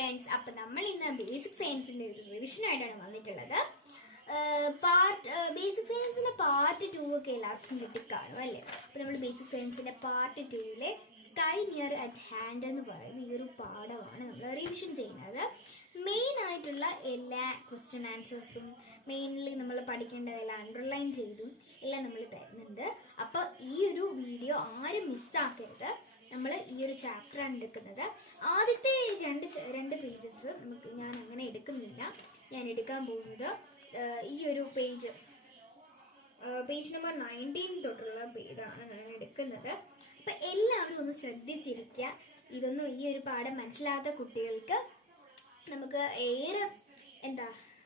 Friends, അപ്പം നമ്മൾ ഇന്ന് ബേസിക് സയൻസിന്റെ ഒരു റിവിഷൻ ആയിട്ടാണ് വന്നിട്ടുള്ളത്. ബേസിക് സയൻസിന്റെ പാർട്ട് 2 ഒക്കെ എല്ലാവർക്കും കിട്ടിക്കാണും അല്ലേ? അപ്പം നമ്മൾ ബേസിക് സയൻസിന്റെ part 2 sky near at hand എന്ന് പറയുന്ന ഈ ഒരു പാഠമാണ് നമ്മൾ റിവിഷൻ ചെയ്യുന്നത്. മെയിൻ ആയിട്ടുള്ള എല്ലാ ക്വസ്റ്റ്യൻ ആൻസേഴ്സും മെയിൻലി നമ്മൾ പഠിക്കേണ്ടതെല്ലാം അണ്ടർലൈൻ ചെയ്തും എല്ലാം നമ്മൾ തരുന്നുണ്ട്. അപ്പോൾ ഈ ഒരു വീഡിയോ ആരും മിസ്സാക്കരുത്. നമ്മൾ ഈ ഒരു ചാപ്റ്ററാണ് എടുക്കുന്നത്. ആദ്യത്തെ രണ്ട് പേജസ് ഞാൻ അങ്ങനെ എടുക്കുന്നില്ല. ഞാൻ എടുക്കാൻ പോകുന്നത് ഈ ഒരു പേജ് നമ്പർ 19 തൊട്ടുള്ള പേജാണ് ഞാൻ എടുക്കുന്നത്. അപ്പം എല്ലാവരും ഒന്ന് ശ്രദ്ധിച്ചിരിക്കുക. ഇതൊന്നും ഈ ഒരു പാഠം മനസ്സിലാത്ത കുട്ടികൾക്ക് നമുക്ക് ഏറെ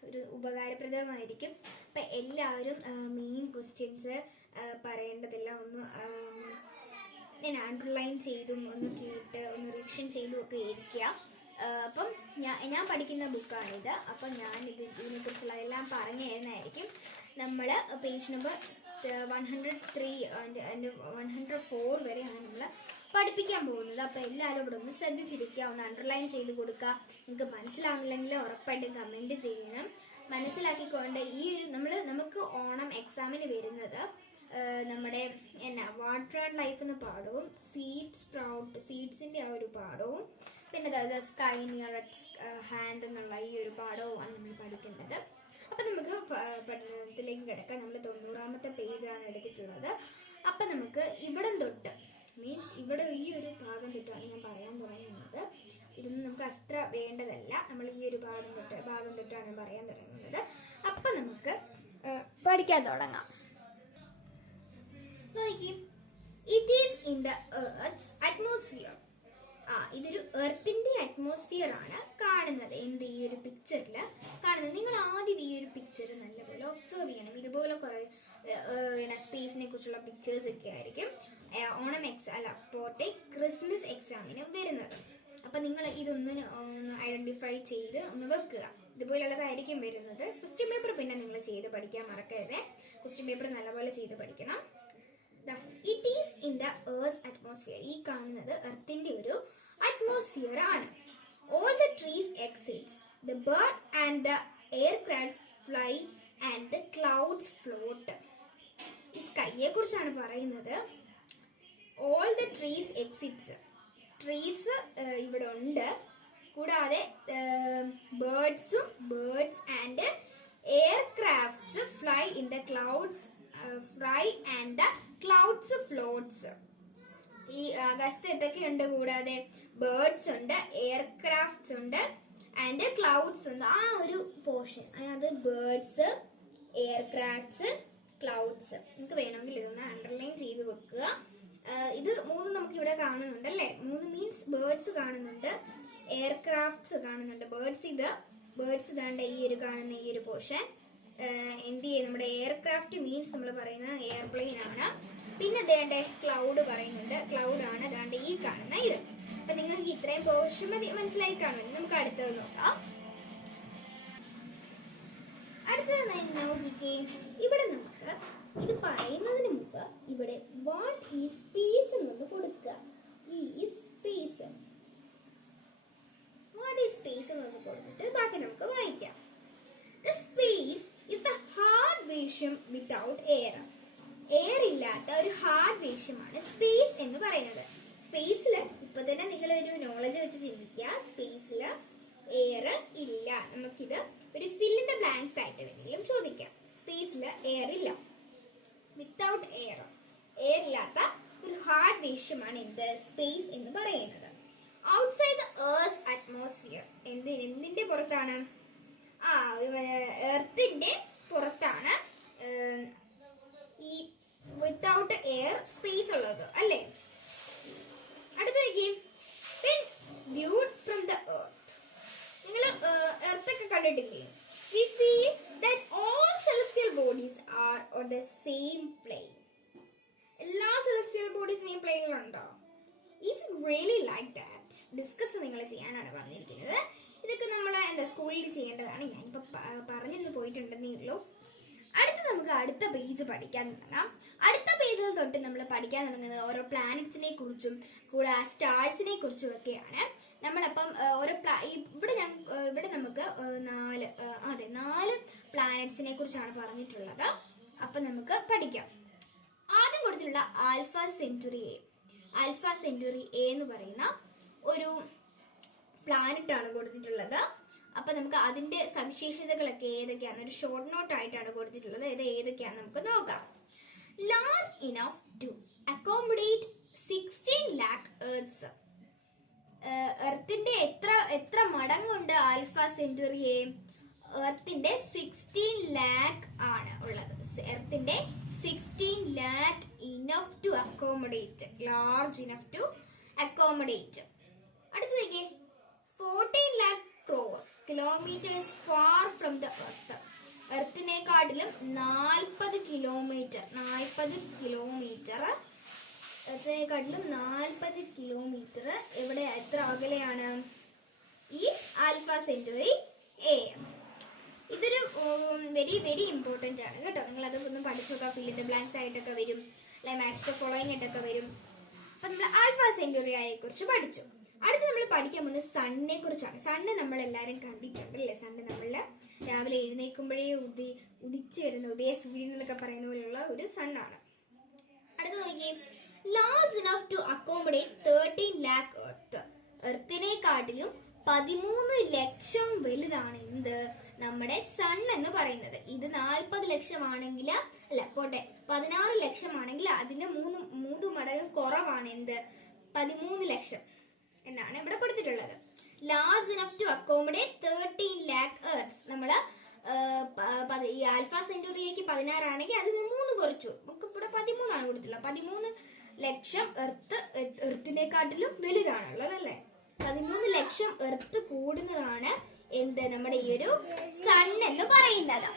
ഒരു ഉപകാരപ്രദമായിരിക്കും. അപ്പം എല്ലാവരും മെയിൻ ക്വസ്റ്റ്യൻസ് പറയേണ്ടതെല്ലാം ഒന്ന് ഞാൻ അണ്ടർലൈൻ ചെയ്തും ഒന്ന് കേട്ട് ഒന്ന് റിവിഷൻ ചെയ്തും ഒക്കെ ഇരിക്കുക. അപ്പം ഞാൻ പഠിക്കുന്ന ബുക്കാണിത്. അപ്പം ഞാൻ ഇതിനെക്കുറിച്ചുള്ള എല്ലാം പറഞ്ഞു തരുന്നതായിരിക്കും. നമ്മൾ പേജ് നമ്പർ 103 ആൻഡ് 104 വരെയാണ് നമ്മൾ പഠിപ്പിക്കാൻ പോകുന്നത്. അപ്പോൾ എല്ലാവരും ഇവിടെ ഒന്ന് ശ്രദ്ധിച്ചിരിക്കുക, ഒന്ന് അണ്ടർലൈൻ ചെയ്ത് കൊടുക്കുക. നിങ്ങൾക്ക് മനസ്സിലാവില്ലെങ്കിൽ ഉറപ്പായിട്ടും കമൻറ്റ് ചെയ്യണം. മനസ്സിലാക്കിക്കൊണ്ട് ഈ ഒരു നമുക്ക് ഓണം എക്സാമിന് വരുന്നത് നമ്മുടെ വാട്ടർ ആൻഡ് ലൈഫ് എന്ന പാഠവും സീഡ്സിന്റെ ആ ഒരു പാഠവും പിന്നെ സ്കൈ നിയർ അറ്റ് ഹാൻഡ് എന്നുള്ള ഈ ഒരു പാഠവുമാണ് നമ്മൾ പഠിക്കേണ്ടത്. അപ്പം നമുക്ക് പഠനത്തിലേക്ക് കിടക്കാം. നമ്മൾ 90ാമത്തെ പേജാണ് എടുത്തിട്ടുള്ളത്. അപ്പം നമുക്ക് ഇവിടം തൊട്ട് മീൻസ് ഇവിടെ ഈ ഒരു ഭാഗം തൊട്ടാണ് ഞാൻ പറയാൻ തുടങ്ങുന്നത്. ഇതൊന്നും നമുക്ക് അത്ര വേണ്ടതല്ല. നമ്മൾ ഈ ഒരു ഭാഗം തൊട്ടാണ് പറയാൻ തുടങ്ങുന്നത്. അപ്പം നമുക്ക് പഠിക്കാൻ തുടങ്ങാം. നോക്കി, it is in the earth's atmosphere. ഇതൊരു എർത്തിന്റെ അറ്റ്മോസ്ഫിയർ ആണ് കാണുന്നത്. ഈ ഒരു പിക്ചറിൽ കാണുന്നത്. നിങ്ങൾ ആദ്യം ഈ ഒരു പിക്ചർ നല്ലപോലെ ഒബ്സർവ് ചെയ്യണം. ഇതുപോലെ കുറെ സ്പേസിനെ കുറിച്ചുള്ള പിക്ചേഴ്സ് ഒക്കെ ആയിരിക്കും ഓണം ക്രിസ്മസ് എക്സാമിന് വരുന്നത്. അപ്പൊ നിങ്ങൾ ഇതൊന്ന് ഐഡന്റിഫൈ ചെയ്ത് ഒന്ന് വെക്കുക. ഇതുപോലുള്ളതായിരിക്കും വരുന്നത്. ക്വസ്റ്റ്യൻ പേപ്പർ പിന്നെ നിങ്ങൾ ചെയ്ത് പഠിക്കാൻ മറക്കരുത്. ക്വസ്റ്റ്യൻ പേപ്പർ നല്ലപോലെ ചെയ്ത് പഠിക്കണം. It is in the earth's atmosphere. ഈ കാണുന്നത് എർത്തിന്റെ ഒരു അറ്റ്മോസ്ഫിയർ ആണ്. All the trees exits, the bird and the aircrafts fly and the clouds float. ഈ സ്കൈയെ കുറിച്ചാണ് പറയുന്നത്. All the trees exits, trees ഇവിടെ ഉണ്ട്. കൂടാതെ birds and aircrafts fly in the clouds and the clouds floats. ഈ ആകാശത്ത് എന്തൊക്കെയുണ്ട്? കൂടാതെ ബേർഡ്സ് ഉണ്ട്, എയർക്രാഫ്റ്റ്സ് ഉണ്ട് ആൻഡ് ക്ലൗഡ്സ് ഉണ്ട്. ആ ഒരു പോർഷൻ, അതായത് ബേർഡ്സ്, എയർക്രാഫ്റ്റ്സ്, ക്ലൗഡ്സ്. നിങ്ങൾക്ക് വേണമെങ്കിൽ ഇതൊന്ന് അണ്ടർലൈൻ ചെയ്ത് വെക്കുക. ഇത് 3 നമുക്ക് ഇവിടെ കാണുന്നുണ്ട് അല്ലേ? 3 മീൻസ് ബേർഡ്സ് കാണുന്നുണ്ട്, എയർക്രാഫ്റ്റ്സ് കാണുന്നുണ്ട്. ബേർഡ്സ് ദാണ്ട ഈ ഒരു കാണുന്ന ഈ ഒരു പോർഷൻ. നമ്മുടെ എയർക്രാഫ്റ്റ് മീൻസ് നമ്മൾ പറയുന്നത് എയർപ്ലെയിൻ ആണ്. പിന്നെ ദേണ്ട ക്ലൗഡ് പറയുന്നുണ്ട്. ക്ലൗഡ് ആണ് ദാണ്ട ഈ കാണുന്ന ഇത്. അപ്പൊ നിങ്ങൾക്ക് ഇത്രയും പോർഷൻ മനസ്സിലായി കാണുമല്ലോ. നമുക്ക് അടുത്തത് നോക്കാം. ഇവിടെ നമുക്ക് ഇത് പറയുന്നതിന് മുമ്പ് ഇവിടെ വാട്ട് ഈസ് സ്പേസ് എന്നൊന്ന് കൊടുക്കുക. സ്പേസ് വാട്ട് ഈസ് സ്പേസ് എന്നൊന്ന് കൊടുത്തിട്ട് ബാക്കി നമുക്ക് വായിക്കാം. The space is the hard vacuum without air. Air ഇല്ലാത്ത ഒരു ഹാർഡ് വേഷ്യമാണ് സ്പേസ് എന്ന് പറയുന്നത്. സ്പേസിൽ ഇപ്പൊ തന്നെ നിങ്ങൾ ഒരു നോളജ് വെച്ച് ചിന്തിക്കുക. സ്പേസിൽ എയർ ഇല്ല. നമുക്കിത് ഒരു ഫിൽ ഇൻ ദ ബ്ലാങ്ക്സ് ആയിട്ട് വേണമെങ്കിലും ചോദിക്കാം. സ്പേസിൽ എയർ ഇല്ല. വിത്തൗട്ട് എയർ ഇല്ലാത്ത ഒരു ഹാർഡ് വേഷ്യമാണ് എന്ത് സ്പേസ് എന്ന് പറയുന്നത്. Outside the earth's atmosphere. എന്തിന്റെ പുറത്താണ്? എർത്തിന്റെ പുറത്താണ് ഈ വിത്തൗട്ട് എയർ സ്പേസ് ഉള്ളത് അല്ലേ? അടുത്തേക്ക് വ്യൂഡ് ഫ്രം ദ എർത്ത്. നിങ്ങൾ എർത്തൊക്കെ കണ്ടിട്ടില്ലേ? We feel that all celestial bodies are on the same plane. എല്ലാ celestial bodiesനെയും പ്ലെയിനിലുണ്ടോ? Is it really like that? Discuss നിങ്ങൾ ചെയ്യാനാണ് പറഞ്ഞിരിക്കുന്നത്. ഇതൊക്കെ നമ്മൾ സ്കൂളിൽ ചെയ്യേണ്ടതാണ്. ഞാനിപ്പോൾ പറഞ്ഞിരുന്നു പോയിട്ടുണ്ടെന്നേ ഉള്ളൂ. നമുക്ക് അടുത്ത പേജ് പഠിക്കാൻ തുടങ്ങാം. അടുത്ത പേജിൽ തൊട്ട് നമ്മൾ പഠിക്കാൻ തുടങ്ങുന്നത് ഓരോ പ്ലാനറ്റ്സിനെ കുറിച്ചും കൂടെ സ്റ്റാർസിനെ കുറിച്ചും ഒക്കെയാണ്. നമ്മളപ്പം ഓരോ ഇവിടെ കുറിച്ചാണ് പറഞ്ഞിട്ടുള്ളത്. അപ്പൊ നമുക്ക് പഠിക്കാം. ആദ്യം കൊടുത്തിട്ടുള്ള alpha Centauri A. Alpha Centauri A എന്ന് പറയുന്ന ഒരു പ്ലാനറ്റ് ആണ് കൊടുത്തിട്ടുള്ളത്. അപ്പൊ നമുക്ക് അതിന്റെ സവിശേഷതകളൊക്കെ ഏതൊക്കെയാണ് ഒരു ഷോർട്ട് നോട്ട് ആയിട്ടാണ് കൊടുത്തിട്ടുള്ളത്. ഇത് ഏതൊക്കെയാണ് നമുക്ക് നോക്കാം. Large enough to accommodate 16 lakh earth. എർത്തിന്റെ എത്ര മടങ്ങുണ്ട് ആൽഫ സെന്റുറി എ? എർത്തിന്റെ 16 lakh ആണ് ഉള്ളത്. എർത്തിന്റെ 16 lakh enough to accommodate, large enough to accommodate. അടുത്തത് 14 lakh crore kilometers far from the earth. എർത്തിനെക്കാട്ടിലും 40 കിലോമീറ്റർ എവിടെ, എത്ര അകലെയാണ് ഈ ആൽഫ സെന്റുറി എ? ഇതൊരു വെരി വെരി ഇമ്പോർട്ടന്റ് ആണ് കേട്ടോ. നിങ്ങൾ അത് ഒന്ന് പഠിച്ചു നോക്കാം. ഫിൽ ഇൻ ദ ബ്ലാങ്ക്സ് ആയിട്ടൊക്കെ വരും, അല്ലെ മാച്ച് ദ ഫോളോയിങ് ആയിട്ടൊക്കെ വരും. അപ്പൊ നമ്മൾ ആൽഫ സെന്റുറി ആയെ കുറിച്ച് പഠിച്ചു. അടുത്ത് നമ്മൾ പഠിക്കാൻ പോകുന്നത് സണ്ണിനെ കുറിച്ചാണ്. സണ്ണ് നമ്മൾ എല്ലാവരും കണ്ടിട്ടുണ്ട് അല്ലേ? സണ്ണ് നമ്മള് രാവിലെ എഴുന്നേൽക്കുമ്പോഴേ ഉദിച്ചു വരുന്ന ഉദയ സൂര്യൻ എന്നൊക്കെ പറയുന്ന പോലെയുള്ള ഒരു സണ്ണാണ്. അടുത്ത് നോക്കിയേ, large enough to accommodate 13 lakh earth. എർത്തിനെക്കാട്ടിലും 13 ലക്ഷം വലുതാണ് എന്ത്, നമ്മുടെ സൺ എന്ന് പറയുന്നത്. ഇത് 40 ലക്ഷമാണെങ്കിൽ, അല്ല പോട്ടെ, 16 ലക്ഷമാണെങ്കിൽ അതിന്റെ 3 മടങ്ങ് കുറവാണ് എന്ത്, 13 ലക്ഷം എന്നാണ് ഇവിടെ കൊടുത്തിട്ടുള്ളത്. Large enough to accommodate 13 lakh earth. നമ്മള് ഈ ആൽഫ സെന്റുറിയിലേക്ക് 16 ആണെങ്കിൽ അതിന് 3 കുറച്ചു, നമുക്ക് ഇവിടെ 13 ആണ് കൊടുത്തിട്ടുള്ളത്. 13 ലക്ഷം എർത്തിനെക്കാട്ടിലും വലുതാണുള്ളത് അല്ലേ? 13 ലക്ഷം എർത്ത് കൂടുന്നതാണ് എന്ത്, നമ്മുടെ ഈ ഒരു സൺ എന്ന് പറയുന്നത്.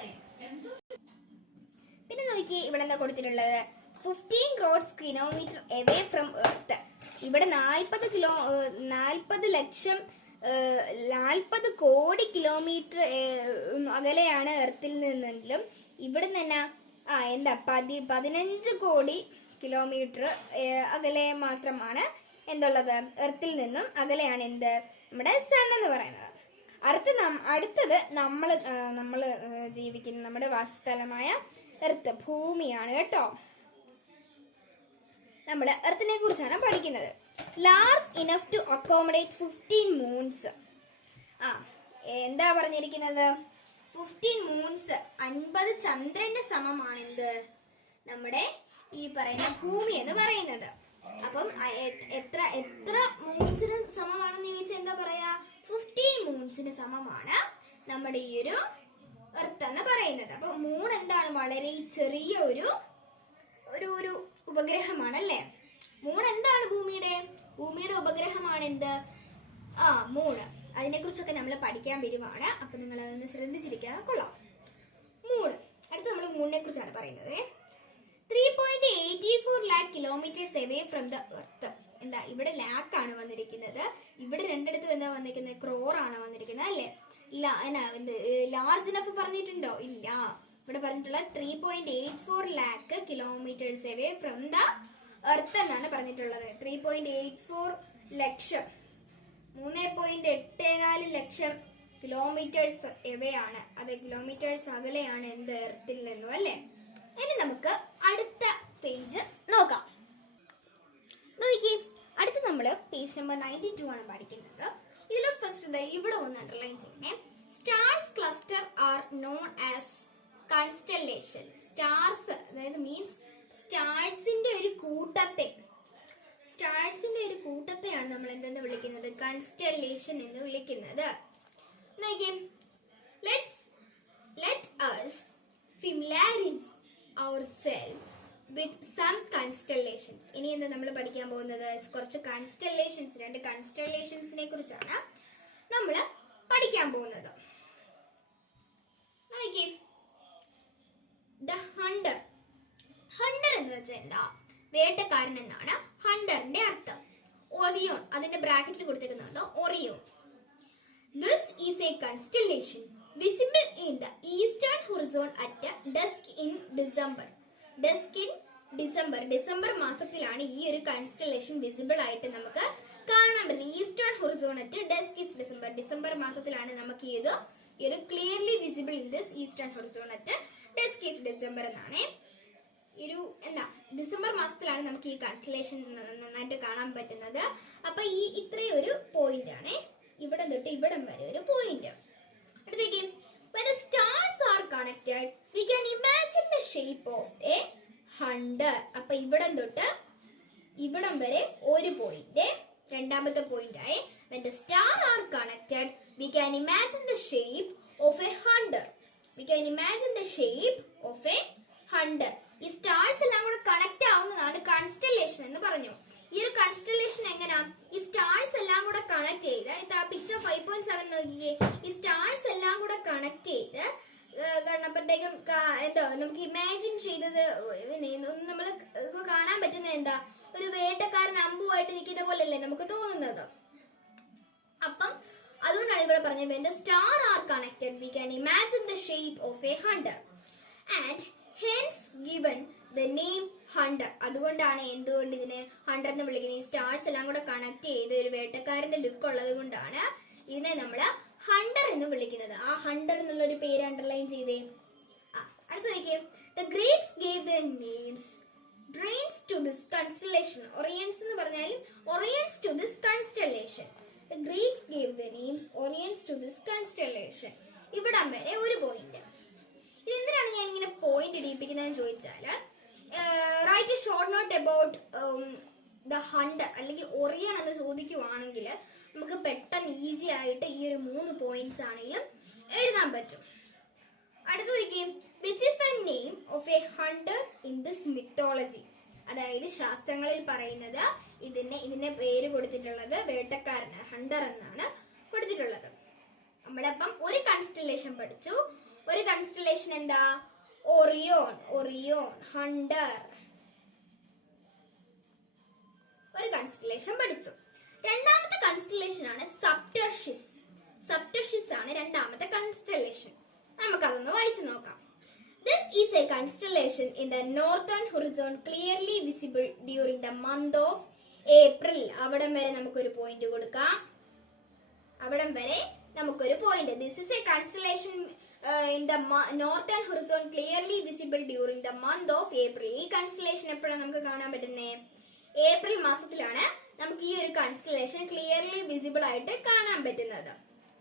പിന്നെ നോക്കി ഇവിടെ എന്താ കൊടുത്തിട്ടുള്ളത്, 15 crore kilometers away from earth. ഇവിടെ 40 കോടി കിലോമീറ്റർ അകലെയാണ് എർത്തിൽ നിന്നെങ്കിലും ഇവിടെ തന്നെ 15 കോടി കിലോമീറ്റർ അകലെ മാത്രമാണ് എന്തുള്ളത്, എർത്തിൽ നിന്നും അകലെയാണ് എന്ത്, നമ്മുടെ സൺ എന്ന് പറയുന്നത്. അടുത്തത് നമ്മൾ ജീവിക്കുന്ന നമ്മുടെ വാസസ്ഥലമായ എർത്ത്, ഭൂമിയാണ് കേട്ടോ. നമ്മൾ എർത്തിനെ കുറിച്ചാണ് പഠിക്കുന്നത്. Large enough to accommodate 15 moons. എന്താ പറഞ്ഞിരിക്കുന്നത്, 15 മൂൺസ് 50 ചന്ദ്രന്റെ സമമാണെന്ത്, നമ്മുടെ ഈ പറയുന്ന ഭൂമി എന്ന് പറയുന്നത്. അപ്പം എത്ര മൂൺസിന് സമമാണെന്ന് ചോദിച്ചാൽ എന്താ പറയാ, 15 മൂൺസിന് സമമാണ് നമ്മുടെ ഈ ഒരു എർത്ത് എന്ന് പറയുന്നത്. അപ്പൊ മൂൺ എന്താണ്, വളരെ ചെറിയ ഒരു ഉപഗ്രഹമാണ് അല്ലേ? മൂൺ എന്താണ്, ഭൂമിയുടെ ഉപഗ്രഹമാണ് എന്ത്, മൂൺ. അതിനെ കുറിച്ചൊക്കെ നമ്മൾ പഠിക്കാൻ വരുവാണ്. അപ്പൊ നിങ്ങൾ അതൊന്ന് ശ്രദ്ധിച്ചിരിക്കാൻ കൊള്ളാം. മൂൺ. അടുത്ത് നമ്മൾ മൂണിനെ കുറിച്ചാണ് പറയുന്നത്. 3.84 lakh kilometers away from the earth. എന്താ ഇവിടെ ലാക്ക് ആണ് വന്നിരിക്കുന്നത്, ഇവിടെ രണ്ടിടത്തും എന്താ വന്നിരിക്കുന്നത്, ക്രോർ ആണ് വന്നിരിക്കുന്നത് അല്ലേ? ഇല്ല, ലാർജ് ഇനഫ് പറഞ്ഞിട്ടുണ്ടോ? ഇല്ല. ഇവിടെ പറഞ്ഞിട്ടുള്ള 3.84 lakh kilometers away from the earth എന്നാണ് പറഞ്ഞിട്ടുള്ളത്. 3.84 ലക്ഷം, 3.84 ലക്ഷം കിലോമീറ്റേഴ്സ് എവേ ആണ്, അത് കിലോമീറ്റേഴ്സ് അകലെയാണ് എന്ത്, എർത്തിൽ നിന്നും അല്ലേ? ഇനി നമുക്ക് അടുത്ത പേജ് നോക്കാം. നോക്കി, അടുത്ത നമ്മള് പേജ് നമ്പർ 92 ആണ് പഠിക്കുന്നത്. ഇതിൽ ഫസ്റ്റ് ഇവിടെ ഒന്ന് അണ്ടർലൈൻ ചെയ്യണേ. Stars cluster are known as constellation. Stars അതായത് മീൻസ് സ്റ്റാർസിന്റെ ഒരു കൂട്ടത്തെയാണ് നമ്മൾ എന്തെന്ന് വിളിക്കുന്നത്, കൺസ്റ്റലേഷൻ എന്ന് വിളിക്കുന്നത്. നോക്കിയേ, let us familiarize ourselves with some constellations. ഇനി എന്താ നമ്മൾ പഠിക്കാൻ പോകുന്നത്, കുറച്ച് കൺസ്റ്റലേഷൻസ്, 2 കൺസ്റ്റലേഷൻസിനെ കുറിച്ചാണ് നമ്മൾ പഠിക്കാൻ പോകുന്നത്. നോക്കിയേ, ദ ഹണ്ടർ എന്ന് വെച്ചാൽ എന്താ, വേട്ടക്കാരൻ എന്നാണ് ഹണ്ടറിന്റെ അർത്ഥം. ഒറിയോൺ, അതിന്റെ ബ്രാക്കറ്റിൽ കൊടുത്തിരിക്കുന്നുണ്ടോ, Orion. This is a constellation visible in the eastern horizon at dusk in December. December മാസത്തിലാണ് ഈ ഒരു കൺസ്റ്റലേഷൻ വിസിബിൾ ആയിട്ട് നമുക്ക് കാണാൻ പറ്റുന്നത്. Eastern Horizon at desk is December മാസത്തിലാണ് നമുക്ക് ഈ ഇത് ഒരു clearly visible in this eastern Horizon at desk is December എന്നാണ്. ഒരു എന്താ ഡിസംബർ മാസത്തിലാണ് നമുക്ക് ഈ കൺസ്റ്റലേഷൻ നന്നായിട്ട് കാണാൻ പറ്റുന്നത്. അപ്പൊ ഈ ഇത്രയും ഒരു പോയിന്റ് ആണ്, ഇവിടെ തൊട്ട് ഇവിടം വരെ ഒരു പോയിന്റ്. അടുത്തേക്ക് when the stars are connected we can imagine the shape of a hunter. അപ്പൊ ഇവിടം തൊട്ട് ഇവിടം വരെ ഒരു പോയിന്റ്. രണ്ടാമത്തെ പോയിന്റ് ആയി when the stars are connected we can imagine the shape of a hunter. We can imagine the shape of a hunter. ഈ stars എല്ലാം കൂടെ കണക്ട് ആവുന്നതാണ് കൺസ്റ്റലേഷൻ എന്ന് പറഞ്ഞു. ഈ ഒരു കൺസ്റ്റലേഷൻ എങ്ങനെയാ, ഈ സ്റ്റാർസ് എല്ലാം കൂടെ കണക്ട് ചെയ്ത് പിക്ചർ 5.7 നോക്കിയേ. ഈ സ്റ്റാർസ് എല്ലാം കൂടെ കണക്ട് ചെയ്ത് കണ്ടപ്പോഴത്തേക്കും എന്താ നമുക്ക് ഇമാജിൻ ചെയ്തത് നമ്മൾ കാണാൻ പറ്റുന്ന എന്താ, ഒരു വേട്ടക്കാരൻ അമ്പുമായിട്ട് നിൽക്കുന്ന പോലെയല്ലേ നമുക്ക് തോന്നുന്നത്. അപ്പം അതുകൊണ്ടാണ് ഇവിടെ പറഞ്ഞത് when the stars are connected we can imagine the shape of a hunter and hence given the name hunter. അതുകൊണ്ടാണ് എന്തുകൊണ്ട് ഇതിനെ ഹണ്ടർ എന്ന് വിളിക്കുന്നത്. ഈ സ്റ്റാർസ് എല്ലാം കൂടെ കണക്ട് ചെയ്ത് ഒരു വേട്ടക്കാരന്റെ ലുക്ക് ഉള്ളത് കൊണ്ടാണ് ഇതിനെ നമ്മൾ ഹണ്ടർ എന്ന് വിളിക്കുന്നത്. ആ ഹണ്ടർ എന്നുള്ള ഒരു പേര് അണ്ടർലൈൻ ചെയ്തേ. അടുത്ത് നോക്കിയേ, the Greeks gave their names Orions to this constellation. Orions എന്ന് പറഞ്ഞാലും Orions to this constellation. The Greeks gave their names Orions to this constellation. ഇവിടം വരെ ഒരു പോയിന്റ്. ഇതെന്തിനാണ് ഞാൻ ഇങ്ങനെ പോയിന്റ് ഇടിപ്പിക്കുന്നതെന്ന് ചോദിച്ചാല്, write a short note about the Hunter അല്ലെങ്കിൽ ഒറിയൺ എന്ന് ചോദിക്കുവാണെങ്കിൽ നമുക്ക് പെട്ടെന്ന് ഈസി ആയിട്ട് ഈ ഒരു 3 പോയിന്റ്സ് ആണെങ്കിലും എഴുതാൻ പറ്റും. അടുത്ത നോക്കിയും which is the name of A Hunter in this mythology. അതായത് ശാസ്ത്രങ്ങളിൽ പറയുന്നത് ഇതിന്റെ പേര് കൊടുത്തിട്ടുള്ളത് വേട്ടക്കാരന് ഹണ്ടർ എന്നാണ് കൊടുത്തിട്ടുള്ളത്. നമ്മളപ്പം ഒരു കൺസ്റ്റലേഷൻ പഠിച്ചു. ഒരു കൺസ്റ്റലേഷൻ എന്താ, ഒറിയോൺ, ഒറിയോൺ, ഹണ്ടർ, ഒരു കൺസ്റ്റലേഷൻ പഠിച്ചു. രണ്ടാമത്തെ കൺസ്റ്റലേഷൻ ആണ് സപ്റ്റർഷിസ്. സപ്റ്റർഷിസ് ആണ് രണ്ടാമത്തെ കൺസ്റ്റലേഷൻ. നമുക്കതൊന്ന് വായിച്ചു നോക്കാം. This is a constellation in the northern horizon clearly visible during the month of April. അവിടം വരെ നമുക്കൊരു പോയിന്റ് കൊടുക്കാം. അവിടം വരെ നമുക്കൊരു point. This is a constellation in the northern horizon clearly visible during the month of April. ഈ constellation എപ്പോഴാണ് നമുക്ക് കാണാൻ പറ്റുന്നത്? ഏപ്രിൽ മാസത്തിലാണ് നമുക്ക് ഈ ഒരു കൺസ്റ്റലേഷൻ ക്ലിയർലി വിസിബിൾ ആയിട്ട് കാണാൻ പറ്റുന്നത്.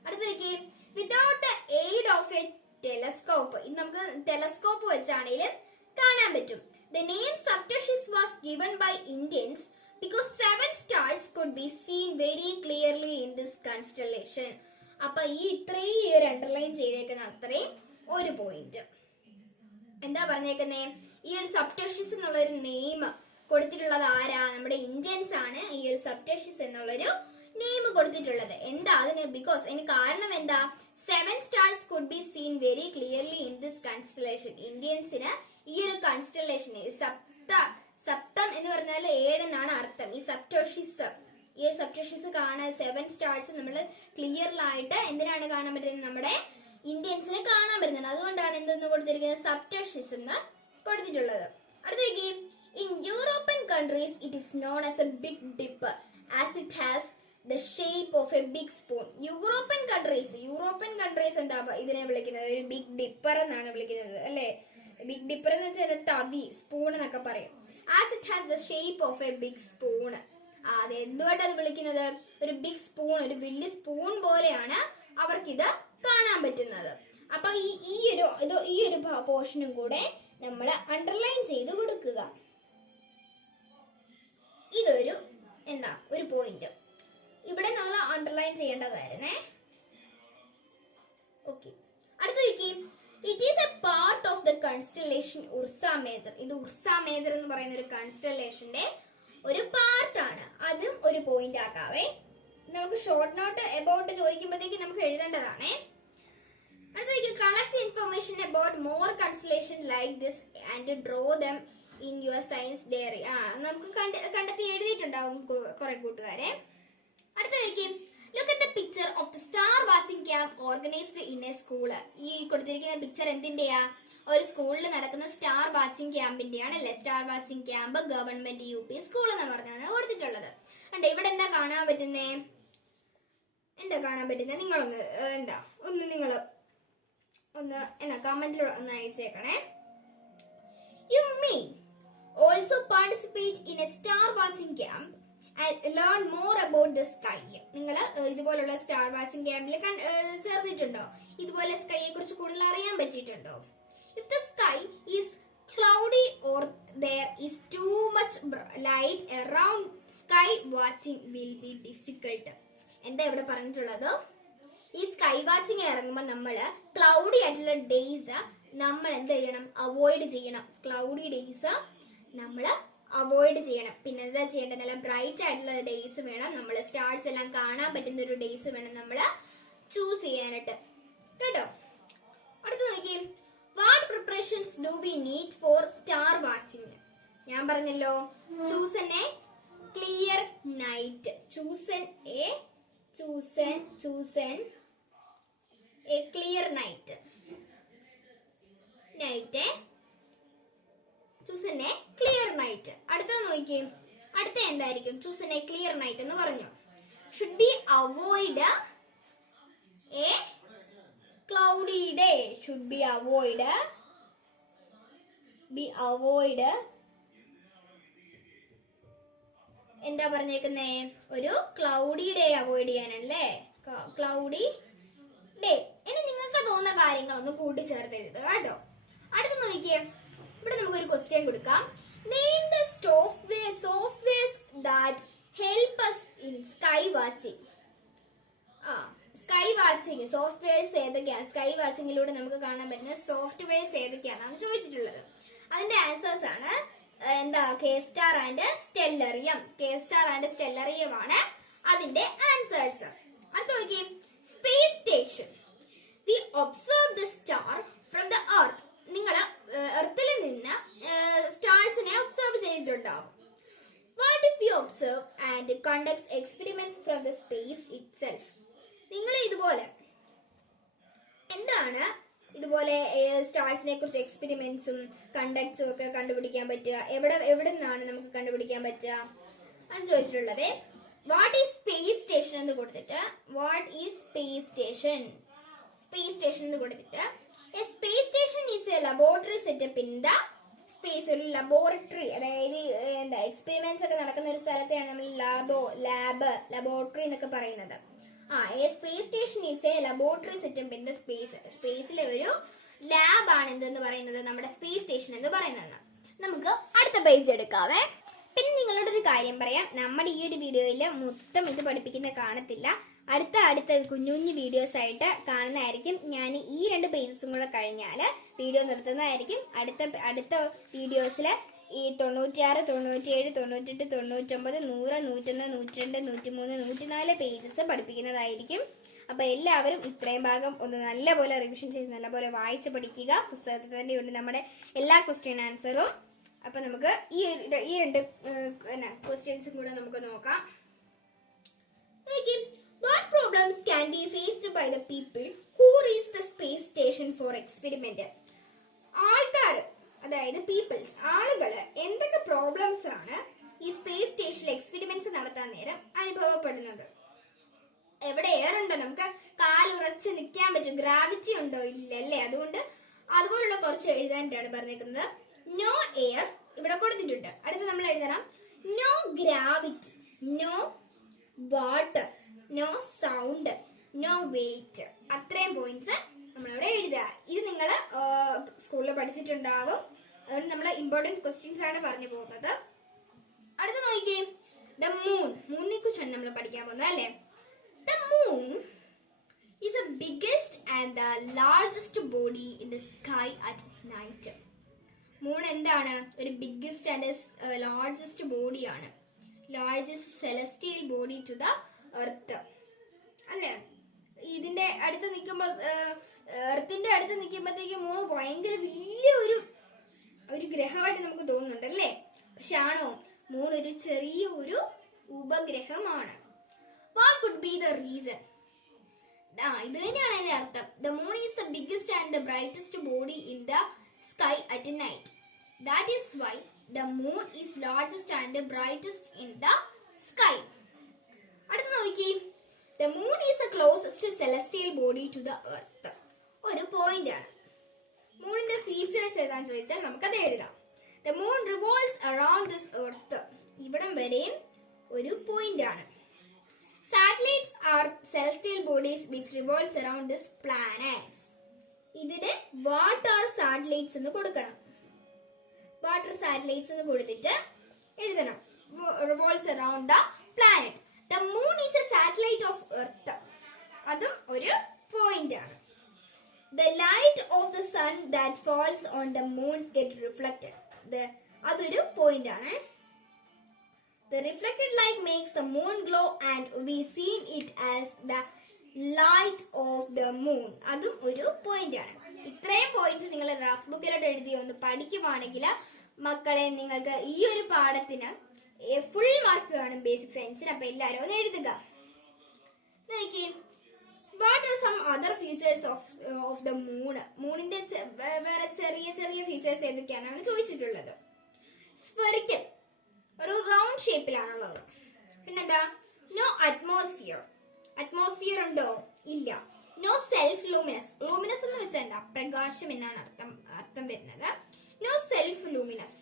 അടുത്തേക്ക് without the aid of A telescope. ഇത് നമുക്ക് ടെലസ്കോപ്പ് വെച്ചാണെങ്കിലും കാണാൻ പറ്റും. The name Saptarshis was given by Indians because 7 stars could be seen very clearly in this constellation. അപ്പൊ ഈ ഇത്രയും അണ്ടർലൈൻ ചെയ്തേക്കുന്ന അത്രയും ഒരു പോയിന്റ്. എന്താ പറഞ്ഞേക്കുന്നേ, ഈ ഒരു സപ്റ്റർഷിസ് എന്നുള്ള ഒരു നെയിം കൊടുത്തിട്ടുള്ളത് ആരാ? നമ്മുടെ ഇന്ത്യൻസ് ആണ് ഈ ഒരു സപ്റ്റർഷിസ് എന്നുള്ളൊരു നെയിം കൊടുത്തിട്ടുള്ളത്. എന്താ അതിന്? ബിക്കോസ് അതിന് കാരണം എന്താ? 7 stars could be seen very clearly in this constellation. ഇന്ത്യൻസിന് ഈ ഒരു കൺസ്റ്റലേഷൻ സപ്തം എന്ന് പറഞ്ഞാൽ 7 എന്നാണ് അർത്ഥം. ഈ സപ്റ്റർഷിസ് കാണാൻ 7 stars നമ്മൾ ക്ലിയറിലായിട്ട് എന്തിനാണ് കാണാൻ പറ്റുന്നത്? നമ്മുടെ ഇന്ത്യൻസിന് കാണാൻ പറ്റുന്നത്. അതുകൊണ്ടാണ് എന്തെന്ന് കൊടുത്തിരിക്കുന്നത്? സപ്റ്റർഷിസ് എന്ന് കൊടുത്തിട്ടുള്ളത്. അടുത്തേക്ക് in European countries it is known as a big dipper as it has the shape of a big spoon. European countries എന്താ ഇതിനെ വിളിക്കുന്നത്? ഒരു ബിഗ് ഡിപ്പർ എന്നാണ് വിളിക്കുന്നത് അല്ലേ? ബിഗ് ഡിപ്പർ എന്ന് വെച്ചാൽ തവി, സ്പൂൺ എന്നൊക്കെ പറയും. As it has the shape of a big spoon. അത് എന്തുകൊണ്ടാണ് വിളിക്കുന്നത്? ഒരു ബിഗ് സ്പൂൺ, ഒരു വലിയ സ്പൂൺ പോലെയാണ് അവർക്കിത് കാണാൻ പറ്റുന്നത്. അപ്പൊ ഈ ഒരു പോർഷനും കൂടെ നമ്മൾ അണ്ടർലൈൻ ചെയ്ത് കൊടുക്കുക. ഇതൊരു ഒരു പോയിന്റ് ഇവിടെ നമ്മൾ അണ്ടർലൈൻ ചെയ്യേണ്ടതായിരുന്നേ. ഓക്കെ, അടുത്ത നോക്കി. It is a part of the constellation Ursa Major. ഇത് ഉർസ മേജർ എന്ന് പറയുന്ന ഒരു കൺസ്റ്റലേഷന്റെ ഒരു പാർട്ടാണ്. അതും ഒരു പോയിന്റ് ആക്കാവേ. നമുക്ക് ഷോർട്ട് നോട്ട് അബൌട്ട് ചോദിക്കുമ്പോഴത്തേക്ക് നമുക്ക് എഴുതേണ്ടതാണേ. അടുത്ത നോക്കി. Collect information about more constellation like this and draw them in your science diary. നമുക്ക് കണ്ടെത്തി എഴുതിയിട്ടുണ്ടാവും കുറെ കൂട്ടുകാരെ. അടുത്ത നോക്കി. Look at the picture of the star watching camp organized in a school. ഈ കൊടുത്തിരിക്കുന്ന പിക്ചർ എന്തിന്റെയാ? ഒരു സ്കൂളിൽ നടക്കുന്ന സ്റ്റാർ വാച്ചിങ് ക്യാമ്പിന്റെയാണ് അല്ലെ? Star watching camp government UP school എന്ന് പറഞ്ഞാണ് കൊടുത്തിട്ടുള്ളത്. കണ്ടോ ഇവിടെ എന്താ കാണാൻ പറ്റുന്നേ? നിങ്ങളൊന്ന് നിങ്ങൾ ഒന്ന് എന്നാ കമന്റിൽ ഒന്ന് അയച്ചേക്കണേ. You may also participate in a star watching camp and learn more about the sky. നിങ്ങൾ ഇതുപോലുള്ള സ്റ്റാർ വാച്ചിങ് ക്യാമ്പിൽ ചേർന്നിട്ടുണ്ടോ? ഇതുപോലെ സ്കൈയെ കുറിച്ച് കൂടുതൽ അറിയാൻ പറ്റിയിട്ടുണ്ടോ? If the sky is cloudy or there is too much light around, sky watching will be difficult. എന്താ ഇവിടെ പറഞ്ഞിട്ടുള്ളത്? ഈ സ്കൈ വാച്ചിങ്ങിന് ഇറങ്ങുമ്പോൾ നമ്മൾ ക്ലൗഡി ആയിട്ടുള്ള ഡേയ്സ് നമ്മൾ എന്ത് ചെയ്യണം? അവോയ്ഡ് ചെയ്യണം. ക്ലൗഡി ഡേയ്സ് നമ്മൾ അവോയ്ഡ് ചെയ്യണം. പിന്നെ എന്താ ചെയ്യേണ്ടത്? നല്ല ബ്രൈറ്റ് ആയിട്ടുള്ള ഡേയ്സ് വേണം. നമ്മൾ സ്റ്റാർസ് എല്ലാം കാണാൻ പറ്റുന്ന ഒരു ഡേയ്സ് വേണം നമ്മൾ ചൂസ് ചെയ്യാനായിട്ട്, കേട്ടോ. അടുത്ത് നോക്കിയേ, what preparations do we need for star watching? ഞാൻ പറഞ്ഞല്ലോ, chosen A clear night. Chosen A clear night. Chosen A clear night. അടുത്തത് നോക്കിയേ, അടുത്ത എന്തായിരിക്കും? ചൂസൻ എ ക്ലിയർ നൈറ്റ് എന്ന് പറഞ്ഞു. Should be avoid a cloudy day. Should be avoid എന്താ പറഞ്ഞേക്കുന്നേ? ഒരു ക്ലൗഡി ഡേ അവോയ്ഡ് ചെയ്യാനല്ലേ? Cloudy day. ഇനി നിങ്ങൾക്ക് തോന്നുന്ന കാര്യങ്ങളൊന്ന് കൂട്ടിച്ചേർത്ത് എഴുതുക, കേട്ടോ. അടുത്ത് നോക്കിയേ, ഇവിടെ നമുക്കൊരു ക്വസ്റ്റ്യൻ കൊടുക്കാം. Name the softwares that help us in sky watching. Sky watching softwares ഏതൊക്കെയാണ്? സ്കൈ വാച്ചിങ്ങിലൂടെ നമുക്ക് കാണാൻ പറ്റുന്ന സോഫ്റ്റ്വെയർസ് ഏതൊക്കെയാണെന്നാണ് ചോദിച്ചിട്ടുള്ളത്. അതിന്റെ ആൻസേഴ്സ് ആണ് എന്താ? K-Star and Stellarium. K-Star and Stellarium ആണ് അതിന്റെ ആൻസേഴ്സ്. അടുത്ത നോക്കിയേ, space station. We observe the star from the earth. നിങ്ങൾ എർത്തിൽ നിന്ന് സ്റ്റാർസിനെ ഒബ്സർവ് ചെയ്തിട്ടുണ്ടാവും. What if you observe and conduct experiments from the space itself? നിങ്ങൾ ഇതുപോലെ എന്താണ് ഇതുപോലെ സ്റ്റാർസിനെ കുറിച്ച് എക്സ്പെരിമെന്റ്സും കണ്ടക്ട്സും ഒക്കെ കണ്ടുപിടിക്കാൻ പറ്റുക? എവിടെ നിന്നാണ് നമുക്ക് കണ്ടുപിടിക്കാൻ പറ്റുക? അത് ചോദിച്ചിട്ടുള്ളത്. വാട്ട് ഈസ് സ്പേസ് സ്റ്റേഷൻ എന്ന് കൊടുത്തിട്ട് സ്പേസ് സ്റ്റേഷൻ എന്ന് കൊടുത്തിട്ട് a space station is a laboratory setup in the space. ഒരു ലബോറട്ടറി, അതായത് എന്താ എക്സ്പെരിമെന്റ്സ് ഒക്കെ നടക്കുന്ന ഒരു സ്ഥലത്തെയാണ് നമ്മൾ ലബോറട്ടറി എന്നൊക്കെ പറയുന്നത്. A space station is a laboratory setup in the space. സ്പേസിലെ ഒരു ലാബ് ആണ് എന്തെന്ന് പറയുന്നത്? നമ്മുടെ സ്പേസ് സ്റ്റേഷൻ എന്ന് പറയുന്നത്. നമുക്ക് അടുത്ത പേജ് എടുക്കാവേ. പിന്നെ നിങ്ങളോട് ഒരു കാര്യം പറയാം, നമ്മുടെ ഈ ഒരു വീഡിയോയിൽ മൊത്തം ഇത് പഠിപ്പിക്കുന്ന കാണത്തില്ല. അടുത്ത കുഞ്ഞു വീഡിയോസ് ആയിട്ട് കാണുന്നതായിരിക്കും. ഞാൻ ഈ 2 പേജസും കൂടെ കഴിഞ്ഞാൽ വീഡിയോ നിർത്തുന്നതായിരിക്കും. അടുത്ത വീഡിയോസിൽ ഈ 96, 97, 98, 99, 100, 101, 102, 103, 104 പേജസ് പഠിപ്പിക്കുന്നതായിരിക്കും. അപ്പോൾ എല്ലാവരും ഇത്രയും ഭാഗം ഒന്ന് നല്ലപോലെ റിവിഷൻ ചെയ്ത് നല്ലപോലെ വായിച്ച് പഠിക്കുക. പുസ്തകത്തിൽ തന്നെ ഉണ്ട് നമ്മുടെ എല്ലാ ക്വസ്റ്റ്യൻ ആൻസറും. അപ്പോൾ നമുക്ക് ഈ 2 ക്വസ്റ്റ്യൻസും കൂടെ നമുക്ക് നോക്കാം. What problems can be faced by the people who reach the space station for experiment? ആൾക്കാർ, അതായത് പീപ്പിൾസ്, ആളുകൾ എന്തൊക്കെ പ്രോബ്ലംസ് ആണ് ഈ സ്പേസ് സ്റ്റേഷനിൽ എക്സ്പെരിമെന്റ്സ് നടത്താൻ നേരം അനുഭവപ്പെടുന്നത്? എവിടെ എയർ ഉണ്ടോ? നമുക്ക് കാലുറച്ച് നിൽക്കാൻ പറ്റും? ഗ്രാവിറ്റി ഉണ്ടോ? ഇല്ലല്ലേ. അതുപോലുള്ള കുറച്ച് എഴുതാനായിട്ടാണ് പറഞ്ഞേക്കുന്നത്. നോ എയർ ഇവിടെ കൊടുത്തിട്ടുണ്ട്. അടുത്ത് നമ്മൾ എഴുതണം no gravity, no water, no sound, no weight. അത്രയും പോയിന്റ്സ് നമ്മളിവിടെ എഴുതുക. ഇത് നിങ്ങൾ സ്കൂളിൽ പഠിച്ചിട്ടുണ്ടാവും. അതുകൊണ്ട് നമ്മൾ ഇമ്പോർട്ടൻറ്റ് ക്വസ്റ്റ്യൻസ് ആണ് പറഞ്ഞു പോകുന്നത്. അടുത്ത നോക്കിയേ, ദ മൂണിനെ കുറിച്ചാണ് നമ്മൾ പഠിക്കാൻ പോകുന്നത്, അല്ലേ? The moon is the biggest and the largest body in the sky at night. Moon എന്താണ്? ഒരു ബിഗ്ഗസ്റ്റ് ആൻഡ് ലാർജസ്റ്റ് ബോഡിയാണ്. Largest celestial body to the earth, അല്ലേ? ഇതിന്റെ അടുത്ത് നിൽക്കുമ്പോൾ, എർത്തിന്റെ അടുത്ത് നിൽക്കുമ്പോഴത്തേക്ക് മൂൺ ഭയങ്കര വലിയ ഒരു ഗ്രഹമായിട്ട് നമുക്ക് തോന്നുന്നുണ്ട്, അല്ലേ? പക്ഷെ ആണോ? മൂൺ ഒരു ചെറിയ ഒരു ഉപഗ്രഹമാണ്. What could be the reason? ഇത് തന്നെയാണ് അതിന്റെ അർത്ഥം. The moon is the biggest and the brightest body in the sky at night. That is why the moon is largest and the brightest in the sky. അടുത്ത നോക്കി, the moon is the closest celestial body to the earth. ഒരു point ആണ്. മൂണിന്റെ features ഏതാന്ന് ചോദിച്ചാൽ നമുക്കത് എഴുതാം. The moon revolves around this earth. ഇവിടം വരെയും ഒരു പോയിന്റ് ആണ്. Satellites are celestial bodies which revolves around this planets. ഇതിന് what are satellites എന്ന് കൊടുക്കണം. What are satellites എന്ന് കൊടുത്തിട്ട് എഴുതണം. Revolves around the planet. The moon is a satellite of earth. അതും ഒരു പോയിന്റ് ആണ്. The light of the sun that falls on the moon get reflected. അതൊരു പോയിന്റ് ആണ്. The reflected light makes the moon glow and we see it as the light of the moon. അതും ഒരു point ആണ്. ഇത്രയും points നിങ്ങൾ rough ബുക്കിലോട്ട് എഴുതി ഒന്ന് പഠിക്കുവാണെങ്കിൽ മക്കളെ നിങ്ങൾക്ക് ഈ ഒരു പാഠത്തിന് ഫുൾ മാർക്ക് കാണും ബേസിക് സയൻസിന്. അപ്പൊ എല്ലാവരും ഒന്ന് എഴുതുക. നോക്കിയേ, what are some other features of the moon? മൂണിന്റെ വേറെ ചെറിയ ചെറിയ ഫീച്ചേഴ്സ് ഏതൊക്കെയാണെന്നാണ് ചോദിച്ചിട്ടുള്ളത്. സ്ഫെറിക്കൽ, ഒരു റൗണ്ട് ഷേപ്പിലാണുള്ളത്. പിന്നെന്താ, നോ അറ്റ്മോസ്ഫിയർ. അറ്റ്മോസ്ഫിയർ ഉണ്ടോ? ഇല്ല. No self luminous. ലൂമിനസ് എന്ന് വെച്ചാൽ എന്താ? പ്രകാശം എന്നാണ് അർത്ഥം വരുന്നത്. No self luminous.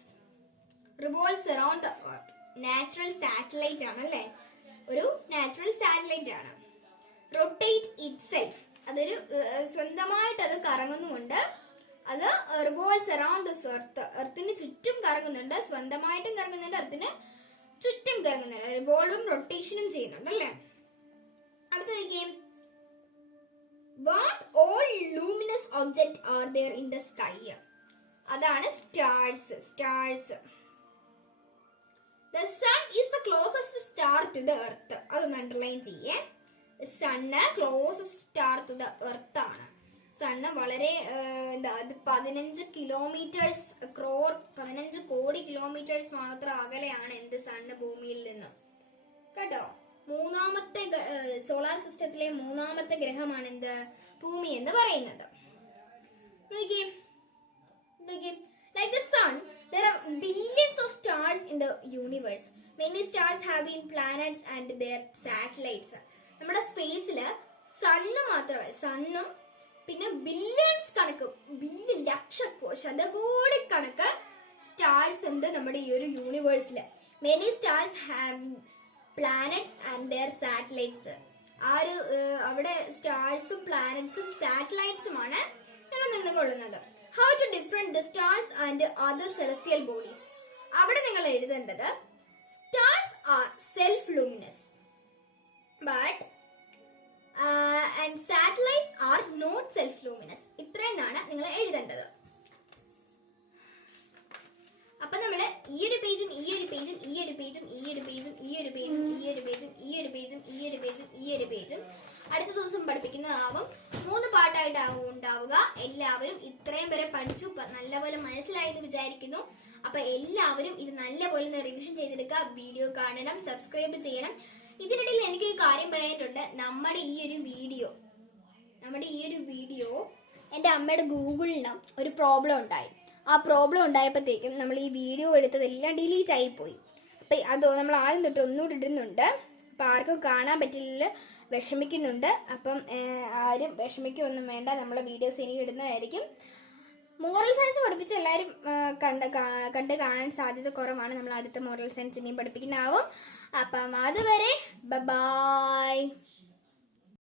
Revolves around the earth. Natural satellite ആണ് അല്ലേ? ഒരു നാച്ചുറൽ സാറ്റലൈറ്റ് ആണ്. Rotate itself. അതൊരു സ്വന്തമായിട്ട് അത് കറങ്ങുന്നുമുണ്ട്. അത് റിവോൾവ്സ് അറൗണ്ട് ദിസ് എർത്ത്. എർത്തിന് ചുറ്റും കറങ്ങുന്നുണ്ട്, സ്വന്തമായിട്ടും കറങ്ങുന്നുണ്ട്, എർത്തിന് ചുറ്റും കറങ്ങുന്നുണ്ട്. റിവോൾവും റൊട്ടേഷനും ചെയ്യുന്നുണ്ട് അല്ലേ? അടുത്ത ചോദിക്കാം, what all luminous object are there in the sky? അതാണ് stars. Stars. The sun is the closest star to the earth. അതൊന്ന് അണ്ടർലൈൻ ചെയ്യേ. Sun closest star to the earth ആണ്. സണ്ണ് വളരെ 15 കിലോമീറ്റേഴ്സ് 15 കോടി കിലോമീറ്റേഴ്സ് മാത്രം അകലെയാണ് എന്ത് സണ്ണ് ഭൂമിയിൽ നിന്ന് കേട്ടോ. മൂന്നാമത്തെ സോളാർ സിസ്റ്റത്തിലെ മൂന്നാമത്തെ ഗ്രഹമാണ് എന്ത്? ഭൂമി എന്ന് പറയുന്നത്. Like the sun, there are billions of stars in the universe. Many stars have been planets and their satellites. നമ്മുടെ സ്പേസില് സണ്ണ് മാത്രമല്ല, സണ്ണും പിന്നെ ബില്യൺസ് കണക്ക്, ശതകോടി കണക്ക് സ്റ്റാർസ് ഉണ്ട് നമ്മുടെ ഈ ഒരു യൂണിവേഴ്സില്. Many stars have planets and their satellites. അവിടെ സ്റ്റാർസും പ്ലാനറ്റ്സും സാറ്റലൈറ്റ്സുമാണ് നിലനിന്നുകൊള്ളുന്നത്. How to different the stars and other celestial bodies? അവിടെ നിങ്ങൾ എഴുതേണ്ടത് stars are self-luminous but and satellites are not self-luminous. ഇത്രയാണ് നിങ്ങൾ എഴുതേണ്ടത്. അപ്പൊ നമ്മള് ഈ ഒരു പേജും ഈ ഒരു പേജും ഈ ഒരു പേജും ഈ ഒരു പേജും ഈ ഒരു പേജും ഈ ഒരു പേജും ഈ ഒരു പേജും ഈ ഒരു പേജും ഈ ഒരു പേജും അടുത്ത ദിവസം പഠിപ്പിക്കുന്നതാവും. 3 പാർട്ടായിട്ടാവും ഉണ്ടാവുക. എല്ലാവരും ഇത്രയും വരെ പഠിച്ചു, നല്ലപോലെ മനസ്സിലായി എന്ന് വിചാരിക്കുന്നു. അപ്പൊ എല്ലാവരും ഇത് നല്ലപോലെ റിവിഷൻ ചെയ്തെടുക്കുക. വീഡിയോ കാണണം, സബ്സ്ക്രൈബ് ചെയ്യണം. ഇതിനിടയിൽ എനിക്കൊരു കാര്യം പറയാനായിട്ടുണ്ട്. നമ്മുടെ ഈ ഒരു വീഡിയോ എൻ്റെ അമ്മയുടെ ഗൂഗിളിന് ഒരു പ്രോബ്ലം ഉണ്ടായി. ആ പ്രോബ്ലം ഉണ്ടായപ്പോഴത്തേക്കും നമ്മൾ ഈ വീഡിയോ എടുത്തതെല്ലാം ഡിലീറ്റ് ആയിപ്പോയി. അപ്പം അത് നമ്മൾ ആദ്യം തൊട്ട് ഒന്നുകൂടി ഇടുന്നുണ്ട്. അപ്പം ആർക്കും കാണാൻ പറ്റില്ല, വിഷമിക്കുന്നുണ്ട്. അപ്പം ആരും വിഷമിക്കൊന്നും വേണ്ട, നമ്മളെ വീഡിയോസ് ഇനി ഇടുന്നതായിരിക്കും. മോറൽ സയൻസ് പഠിപ്പിച്ച എല്ലാവരും കണ്ട് കാണാൻ സാധ്യത കുറവാണ്. നമ്മൾ അടുത്ത മോറൽ സയൻസ് ഇനിയും പഠിപ്പിക്കുന്നതാവും. അപ്പം അതുവരെ ബൈ.